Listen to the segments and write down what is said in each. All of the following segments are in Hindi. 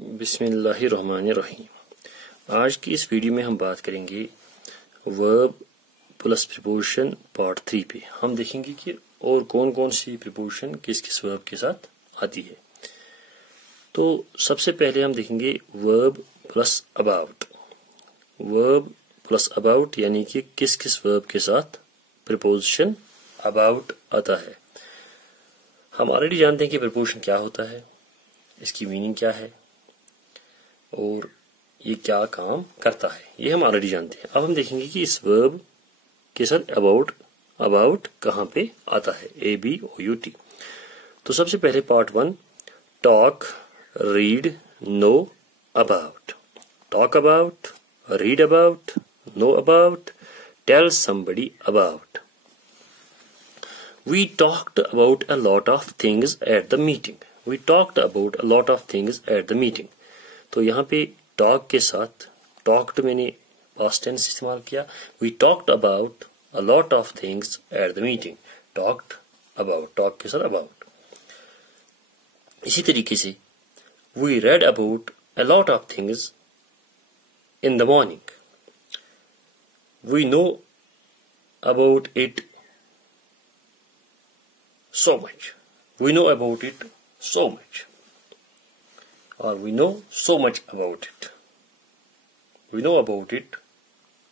बिस्मिल्लाहिर्रहमानिर्रहीम। आज की इस वीडियो में हम बात करेंगे वर्ब प्लस प्रीपोजिशन पार्ट 3 पे। हम देखेंगे कि और कौन कौन सी प्रीपोजिशन किस किस वर्ब के साथ आती है। तो सबसे पहले हम देखेंगे verb plus about. Verb plus about यानी कि किस किस वर्ब के साथ प्रीपोजिशन अबाउट आता है। हम ऑलरेडी जानते हैं कि प्रीपोजिशन क्या होता है, इसकी मीनिंग क्या है और ये क्या काम करता है, ये हम ऑलरेडी जानते हैं। अब हम देखेंगे कि इस वर्ब के साथ अबाउट कहाँ पे आता है, ABOUT। तो सबसे पहले part 1, talk, read, know, about. Talk about, read about, know about, tell somebody about. We talked about a lot of things at the meeting. We talked about a lot of things at the meeting. तो यहाँ पे talk के साथ talked मैंने past tense इस्तेमाल किया। We talked about a lot of things at the meeting. Talked about, talk के साथ about। इसी तरीके से we read about a lot of things in the morning. We know about it so much. We know about it so much. Or we know so much about it. We know about it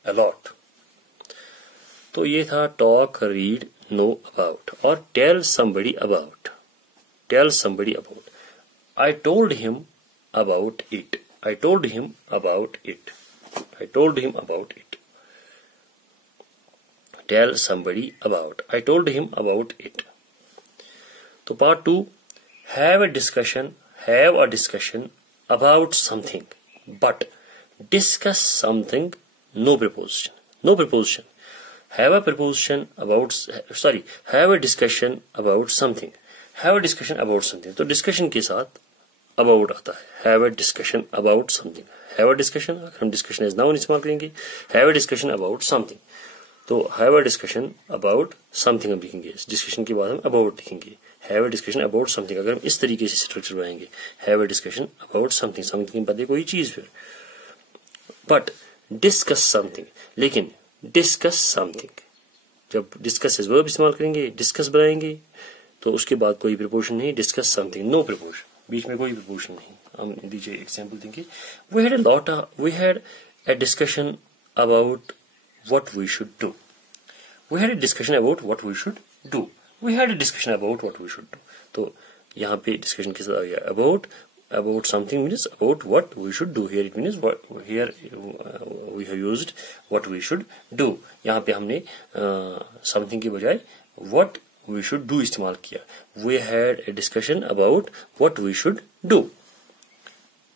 a lot. तो ये था talk, read, know about और tell somebody about. Tell somebody about. I told him about it. I told him about it. I told him about it. Tell somebody about. I told him about it. तो part 2, have a discussion about something, but discuss something, no preposition. No preposition. Have a discussion about something. Have a discussion about something. तो discussion के साथ about आता है। have a discussion about something. have a discussion, अगर हम discussion as noun इस्तेमाल करेंगे, have a discussion about something। तो have a discussion about something हम लिखेंगे, discussion के बाद हम about लिखेंगे। have a discussion about something अगर हम इस तरीके से स्ट्रक्चर बनाएंगे, have a discussion about something, something के बाद कोई चीज फिर। but discuss something, लेकिन discuss something जब discuss as verb इस्तेमाल करेंगे, discuss बनाएंगे तो उसके बाद कोई preposition नहीं, discuss something, no preposition, बीच में कोई preposition नहीं। हम दीजिए एग्जाम्पल देंगे। we had a discussion about what we should do. We had a discussion about what we should do. We had a discussion about what we should do. तो यहाँ पे discussion के साथ आ गया about something means about what we should do. Here it means what, here we have used what we should do. यहाँ पे हमने something के बजाय what we should do इस्तेमाल किया। We had a discussion about what we should do.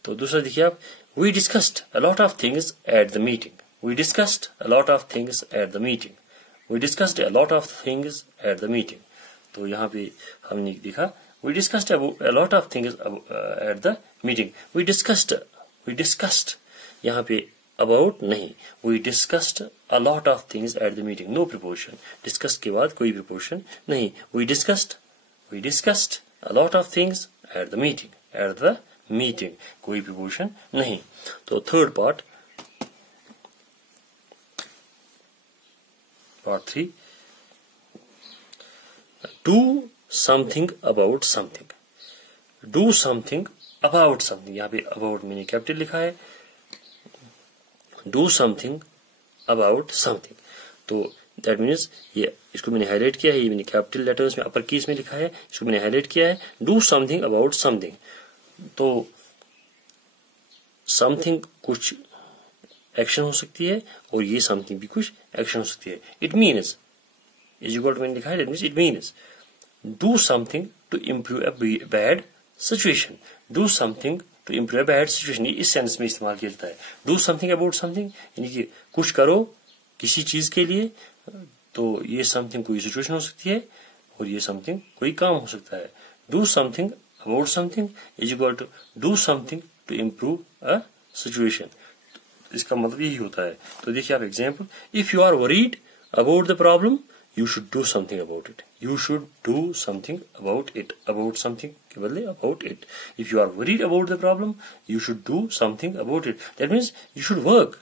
तो दूसरा देखिए आप, we discussed a lot of things at the meeting. We discussed a lot of things at the meeting. We discussed a lot of things at the meeting. तो यहाँ पे हमने देखा we discussed a lot of things at the meeting. We discussed यहाँ पे about नहीं, we discussed a lot of things at the meeting. No preposition. Discuss के बाद कोई preposition नहीं. We discussed a lot of things at the meeting. At the meeting कोई preposition नहीं। तो third part, Part 3, do something about something. Do something about something. यहाँ पे about मैंने कैपिटल लिखा है। Do something about something. तो that means ये इसको मैंने हाईलाइट किया है, ये मैंने कैपिटल लेटर्स में अपर कीज में लिखा है, इसको मैंने हाईलाइट किया है। Do something about something. तो something कुछ एक्शन हो सकती है और ये समथिंग भी कुछ एक्शन हो सकती है। It means is equal to मैंने लिखा है, it means do something to improve a bad situation. Do something to improve a bad situation, ये इस सेंस में इस्तेमाल किया जाता है। डू समथिंग अबाउट समथिंग यानी कि कुछ करो किसी चीज के लिए, तो ये समथिंग कोई सिचुएशन हो सकती है और ये समथिंग कोई काम हो सकता है। Do something about something is equal to do something to improve a situation. इसका मतलब यही होता है। तो देखिए आप example, if you are worried about the problem you should do something about it. You should do something about it. About something के बदले about it. If you are worried about the problem, you should do something about it. That means you should work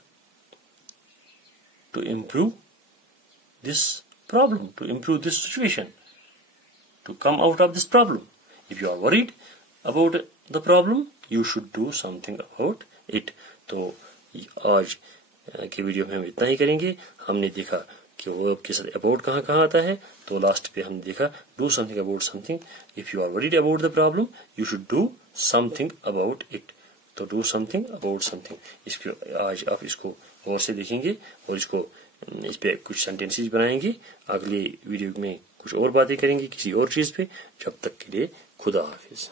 to improve this problem, to improve this situation, to come out of this problem. If you are worried about the problem, you should do something about it. तो आज के वीडियो में हम इतना ही करेंगे. हमने देखा कि वर्ब के साथ अबाउट कहाँ कहाँ आता है. तो लास्ट पे हमने देखा do something about something. If you are worried about the problem, you should do something about it. तो डू समथिंग अबाउट समथिंग, इसको आज आप इसको गौर से देखेंगे और इसको इस पे कुछ सेंटेंसेस बनाएंगे. अगले वीडियो में कुछ और बातें करेंगे किसी और चीज पे. जब तक के लिए खुदा हाफिज.